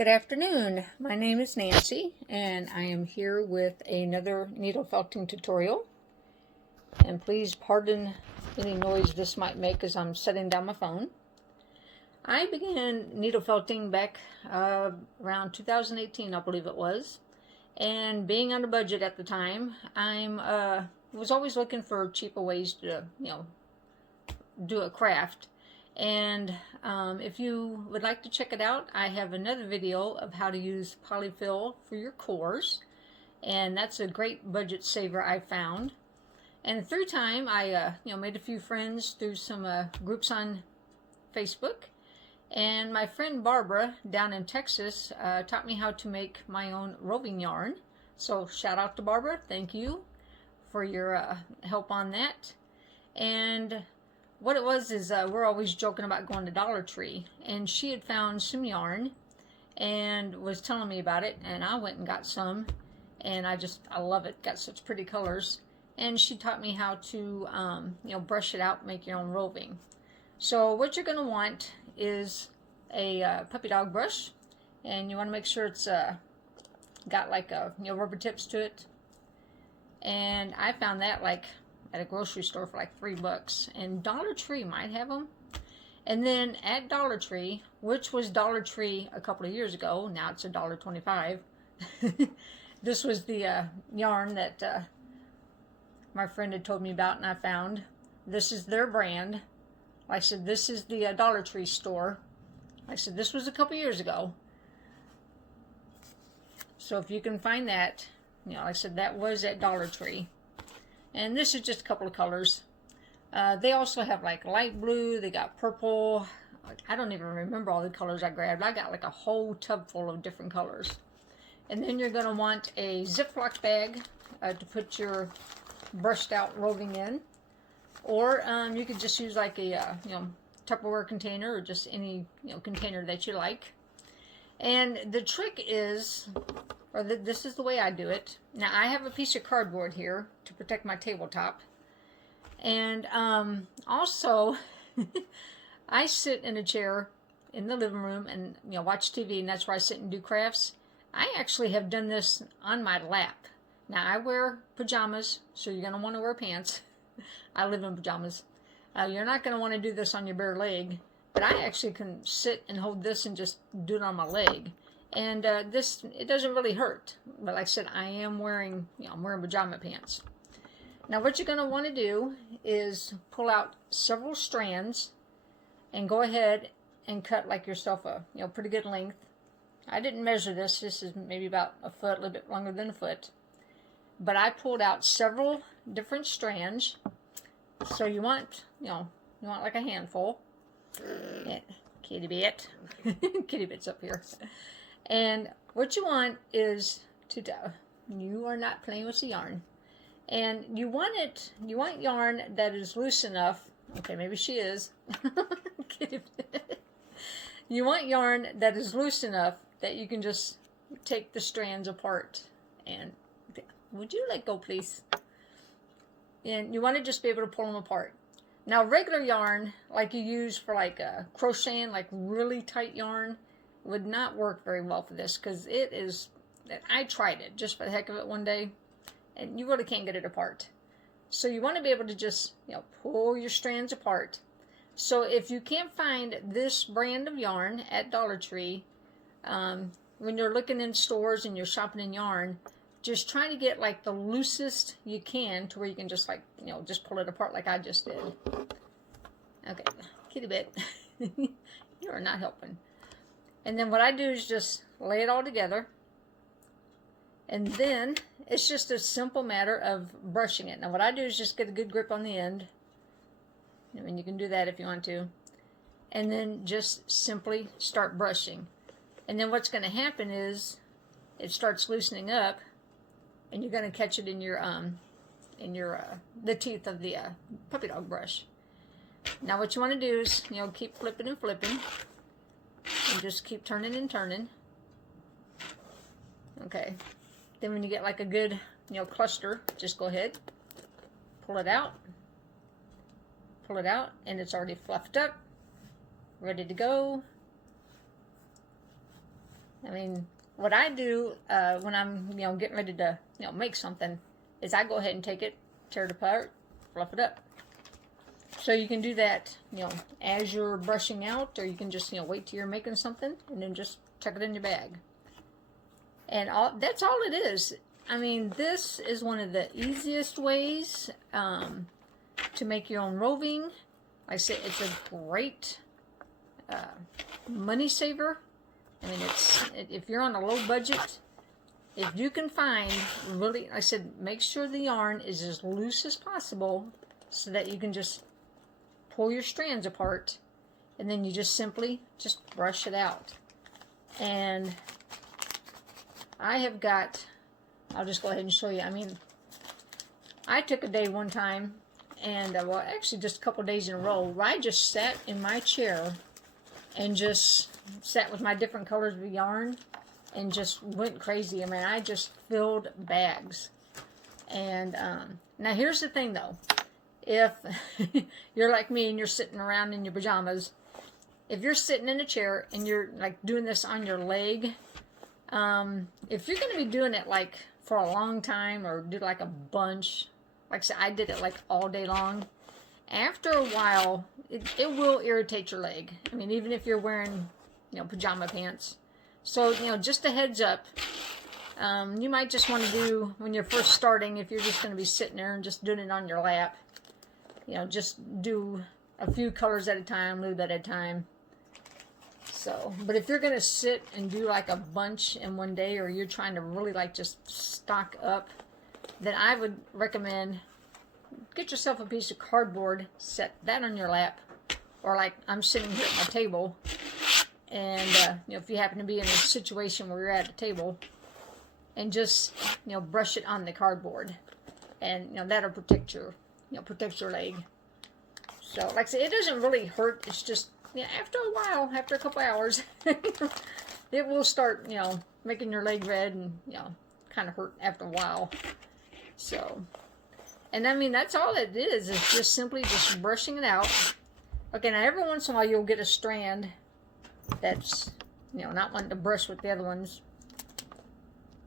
Good afternoon. My name is Nancy and I am here with another needle felting tutorial. And please pardon any noise this might make as I'm setting down my phone. I began needle felting back around 2018, I believe it was. And being on a budget at the time, I was always looking for cheaper ways to, do a craft. And if you would like to check it out, I have another video of how to use polyfill for your cores, and that's a great budget saver I found. And through time, I made a few friends through some groups on Facebook, and my friend Barbara down in Texas taught me how to make my own roving yarn. So shout out to Barbara, thank you for your help on that. And what it was is we're always joking about going to Dollar Tree, and she had found some yarn and was telling me about it, and I went and got some, and I love it. Got such pretty colors, and she taught me how to brush it out, make your own roving. So what you're going to want is a puppy dog brush, and you want to make sure it's got like rubber tips to it. And I found that like at a grocery store for like $3, and Dollar Tree might have them. And then at Dollar Tree, which was Dollar Tree a couple of years ago, now it's $1.25. This was the yarn that my friend had told me about, and I found. This is their brand. Like I said, this is the Dollar Tree store. Like I said, this was a couple years ago. So if you can find that, like I said, that was at Dollar Tree. And this is just a couple of colors. They also have like light blue, they got purple. I don't even remember all the colors I grabbed. I got like a whole tub full of different colors. And then you're going to want a Ziploc bag to put your brushed out roving in. Or you could just use like a Tupperware container, or just any container that you like. And the trick is, this is the way I do it. Now I have a piece of cardboard here to protect my tabletop, and also I sit in a chair in the living room and watch TV, and that's where I sit and do crafts. I actually have done this on my lap. Now I wear pajamas, so you're going to want to wear pants. I live in pajamas. You're not going to want to do this on your bare leg, but I actually can sit and hold this and just do it on my leg. And it doesn't really hurt. But like I said, I am wearing, I'm wearing pajama pants. Now what you're going to want to do is pull out several strands and go ahead and cut like yourself a, pretty good length. I didn't measure this. This is maybe about a foot, a little bit longer than a foot. But I pulled out several different strands. So you want, you want like a handful. Yeah, kitty bit. Kitty bit's up here. And what you want is you are not playing with the yarn. And you want yarn that is loose enough. Okay, maybe she is. You want yarn that is loose enough that you can just take the strands apart. And would you let go, please? And you want to just be able to pull them apart. Now, regular yarn, like you use for like crocheting, like really tight yarn, would not work very well for this, because it is, I tried it just for the heck of it one day, and you really can't get it apart. So you want to be able to just, pull your strands apart. So if you can't find this brand of yarn at Dollar Tree, when you're looking in stores and you're shopping in yarn, just try to get like the loosest you can to where you can just like, just pull it apart like I just did. Okay, kitty bit. You are not helping. And then what I do is just lay it all together. And then it's just a simple matter of brushing it. Now what I do is just get a good grip on the end. I mean, you can do that if you want to. And then just simply start brushing. And then what's going to happen is it starts loosening up, and you're going to catch it in your the teeth of the puppy dog brush. Now what you want to do is keep flipping and flipping, and just keep turning and turning. Okay. Then when you get like a good cluster, just go ahead, pull it out, and it's already fluffed up, ready to go. I mean, what I do when I'm, getting ready to, make something is I go ahead and take it, tear it apart, fluff it up. So you can do that, as you're brushing out, or you can just, wait till you're making something and then just tuck it in your bag. And that's all it is. I mean, this is one of the easiest ways to make your own roving. Like I said, it's a great money saver. I mean, if you're on a low budget, if you can find really, like I said, make sure the yarn is as loose as possible so that you can just pull your strands apart, and then you just simply just brush it out. And I have got, I'll just go ahead and show you. I mean, I took a day one time, and well, actually just a couple days in a row, where I just sat in my chair and just sat with my different colors of yarn and just went crazy. I mean, I just filled bags. And now here's the thing though. If you're like me and you're sitting around in your pajamas, if you're sitting in a chair and you're like doing this on your leg, if you're going to be doing it like for a long time or do like a bunch, like I said, I did it like all day long, after a while, it will irritate your leg. I mean, even if you're wearing, pajama pants. So, just a heads up. You might just want to do, when you're first starting, if you're just going to be sitting there and just doing it on your lap, just do a few colors at a time, a little bit at a time. So, but if you're going to sit and do like a bunch in one day, or you're trying to really like just stock up, then I would recommend get yourself a piece of cardboard, set that on your lap, or like I'm sitting here at my table, and if you happen to be in a situation where you're at a table, and just brush it on the cardboard, and that'll protect your leg. So like I said, it doesn't really hurt. It's just after a while, after a couple hours, it will start making your leg red and kind of hurt after a while. So, and I mean, that's all it is just simply just brushing it out. Okay, now every once in a while you'll get a strand that's not wanting to brush with the other ones.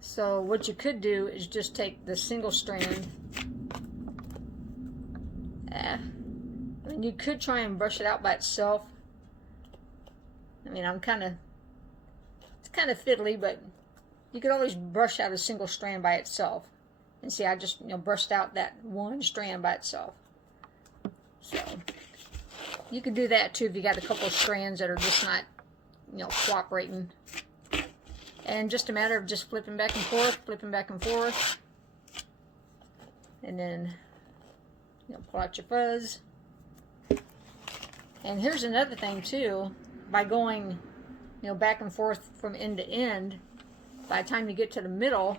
So what you could do is just take the single strand. I mean, you could try and brush it out by itself. I mean, it's kind of fiddly, but you could always brush out a single strand by itself. And see, I just brushed out that one strand by itself. So you could do that too if you got a couple of strands that are just not cooperating. And just a matter of just flipping back and forth, and then pull out your fuzz. And here's another thing too, by going back and forth from end to end, by the time you get to the middle,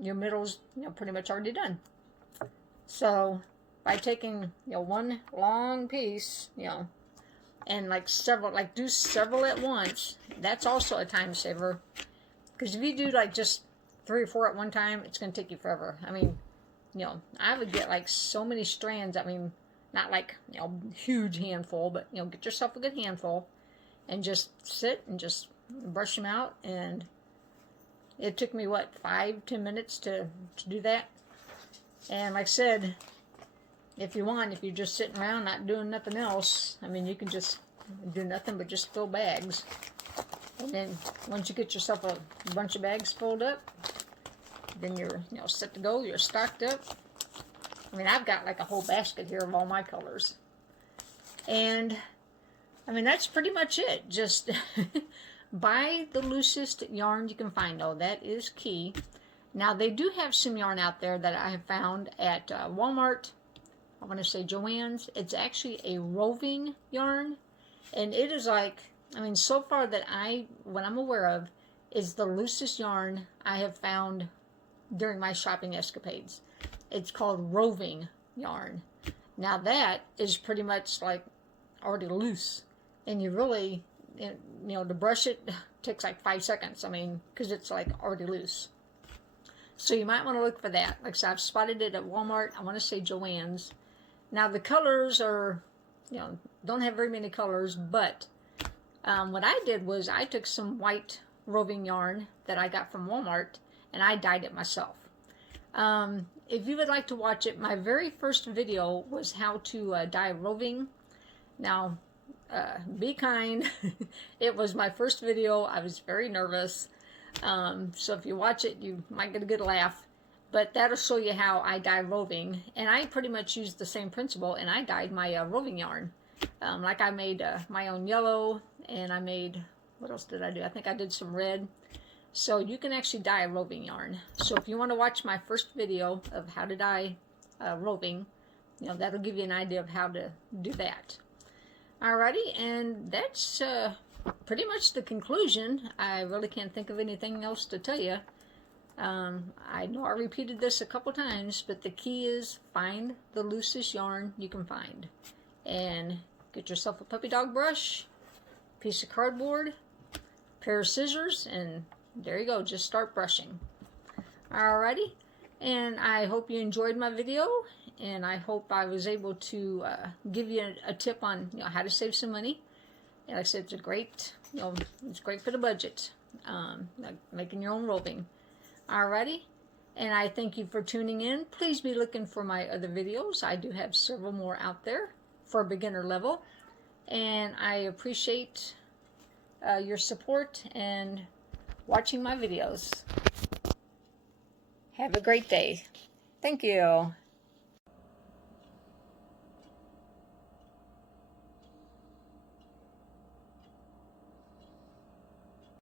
your middle's pretty much already done. So by taking one long piece, and do several at once, that's also a time saver. Because if you do like just 3 or 4 at one time, it's going to take you forever. I mean, I would get like so many strands. I mean, not like huge handful, but get yourself a good handful and just sit and just brush them out. And it took me 5-10 minutes to do that. And like I said, if you're just sitting around not doing nothing else, I mean, you can just do nothing but just fill bags. And then once you get yourself a bunch of bags filled up, then you're set to go. You're stocked up. I mean, I've got like a whole basket here of all my colors. And I mean, that's pretty much it. Just buy the loosest yarn you can find, though. That is key. Now, they do have some yarn out there that I have found at Walmart. I want to say Joann's. It's actually a roving yarn. And it is like, I mean, so far that what I'm aware of, is the loosest yarn I have found during my shopping escapades. It's called roving yarn. Now that is pretty much like already loose. And you really, to brush it takes like 5 seconds. I mean, because it's like already loose. So you might want to look for that. Like I said, I've spotted it at Walmart. I want to say Joann's. Now the colors are, don't have very many colors, but what I did was I took some white roving yarn that I got from Walmart and I dyed it myself. If you would like to watch it, my very first video was how to dye roving. Now, be kind. It was my first video. I was very nervous. So if you watch it, you might get a good laugh. But that'll show you how I dye roving. And I pretty much used the same principle, and I dyed my roving yarn. Like I made my own yellow, and I made, what else did I do? I think I did some red. So you can actually dye a roving yarn. So if you want to watch my first video of how to dye roving, that'll give you an idea of how to do that. Alrighty, and that's pretty much the conclusion. I really can't think of anything else to tell you. I know I repeated this a couple times, but the key is find the loosest yarn you can find. And get yourself a puppy dog brush, piece of cardboard, pair of scissors, and there you go, just start brushing. Alrighty, and I hope you enjoyed my video, and I hope I was able to give you a tip on how to save some money. And like I said, it's a great, it's great for the budget, like making your own roving. Alrighty, and I thank you for tuning in. Please be looking for my other videos. I do have several more out there for beginner level, and I appreciate your support and watching my videos. Have a great day. Thank you.